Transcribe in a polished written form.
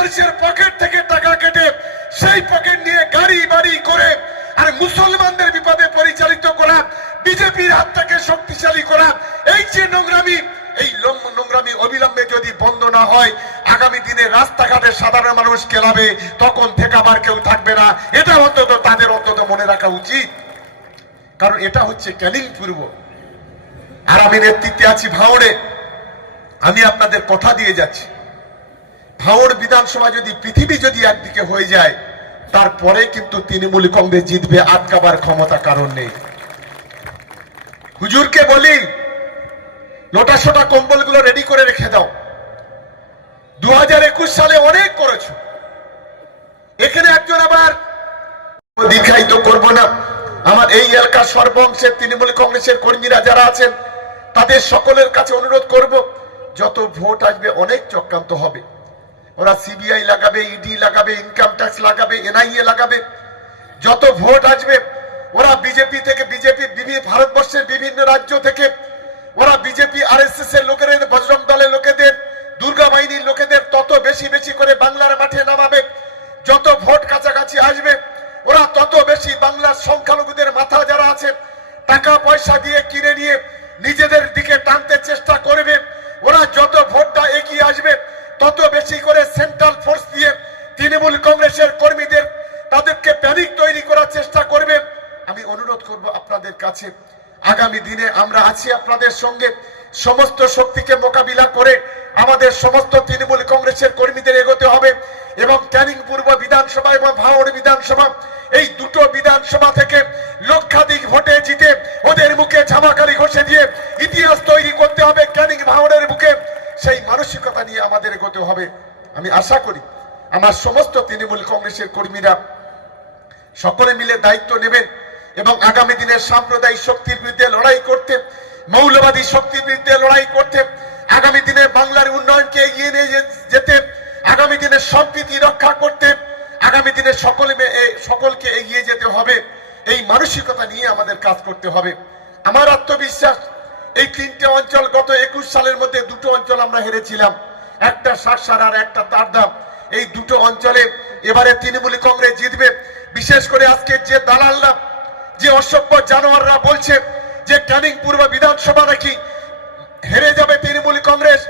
মানুষের পকেট থেকে টাকা কেটে সেই পকেট নিয়ে গাড়ি বাড়ি করে আর মুসলমানদের বিপদে পরিচালিত করা, বিজেপির হাতটাকে শক্তিশালী করা, এই যে নোংরামি, এই নোংরামি অবিলম্বে যদি বন্ধ না হয়, আগামী দিনে রাস্তাঘাটে সাধারণ মানুষ কেলাবে, তখন থেকে আবার কেউ থাকবে না। এটা অন্তত তাদের অন্তত মনে রাখা উচিত, কারণ এটা হচ্ছে ক্যানিং পূর্ব। আর আমি নেতৃত্বে আছি ভাঙড়ে। আমি আপনাদের কথা দিয়ে যাচ্ছি, ভাঙড় বিধানসভা যদি পৃথিবী যদি একদিকে হয়ে যায়, তারপরে কিন্তু তৃণমূল কংগ্রেস জিতবে, আটকাবার ক্ষমতা কারণ নেই। হুজুরকে বলি, লোটা সোটা কম্বল গুলো রেডি করে রেখে দাও। 2021 সালে অনেক করেছো, এখানে একজন আবার দীক্ষায়িত করব না। আমার এই এলাকার সর্বংশের তৃণমূল কংগ্রেসের কর্মীরা যারা আছেন, তাদের সকলের কাছে অনুরোধ করব, যত ভোট আসবে অনেক চক্রান্ত হবে। ওরা সিবিআই লাগাবে, ইডি লাগাবে, ইনকাম ট্যাক্স লাগাবে, এনআইএ লাগাবে। যত ভোট আসবে ওরা বিজেপি থেকে, ভারতবর্ষের বিভিন্ন রাজ্য থেকে ওরা বিজেপি আরএসএস এর লোকেদের, বজরং দলের লোকেদের, দুর্গা বাহিনীর লোকেদের তত বেশি বেশি করে বাংলার মাঠে নামাবে। যত ভোট কাছাকাছি আসবে ওরা তত বেশি বাংলার সংখ্যালঘুদের মাথা যারা আছে টাকা পয়সা দিয়ে কিনে নিয়ে নিজেদের দিকে টানতে চেষ্টা করবে। ওরা যত ভোটটা এগিয়ে আসবে তত বেশি করে সেন্ট্রাল ফোর্স দিয়ে তৃণমূল কংগ্রেসের কর্মীদের, তাদেরকে প্যানিক তৈরি করার চেষ্টা করবে। আমি অনুরোধ করব আপনাদের কাছে, আগামী দিনে আমরা আছি আপনাদের সঙ্গে। সমস্ত শক্তিকে মোকাবিলা করে আমাদের সমস্ত তৃণমূল কংগ্রেসের কর্মীদের এগোতে হবে এবং ক্যানিং পূর্ব বিধানসভা এবং ভাঙড় বিধানসভা, এই দুটো বিধানসভা থেকে লক্ষাধিক ভোটে জিতে ওদের মুখে ঝামাকালি ঘষে দিয়ে ইতিহাস তৈরি করতে হবে ক্যানিং ভাঙড়ের বুকে। সেই মানসিকতা নিয়ে আমাদের এগোতে হবে। আমি আশা করি আমার সমস্ত তৃণমূল কংগ্রেসের কর্মীরা সকলে মিলে দায়িত্ব নেবেন এবং আগামী দিনে সাম্প্রদায়িক শক্তির বিরুদ্ধে লড়াই করতে, মৌলবাদী শক্তির বিরুদ্ধে লড়াই করতে, আগামী দিনে বাংলার উন্নয়নকে এগিয়ে নিয়ে যেতে, আগামী দিনে সম্প্রীতি রক্ষা করতে, আগামী দিনে সকলকে এগিয়ে যেতে হবে। এই মানসিকতা নিয়ে আমাদের কাজ করতে হবে। আমার আত্মবিশ্বাস, এই তিনটে অঞ্চল গত 21 সালের মধ্যে দুটো অঞ্চল আমরা হেরেছিলাম, একটা শাকসার আর একটা তারদাম। এই দুটো অঞ্চলে এবারে তৃণমূল কংগ্রেস জিতবে। বিশেষ করে আজকে যে দালালরা, যে অসভ্য জানোয়াররা বলছে যে ক্যানিং পূর্ব বিধানসভা নাকি হেরে যাবে তৃণমূল কংগ্রেস,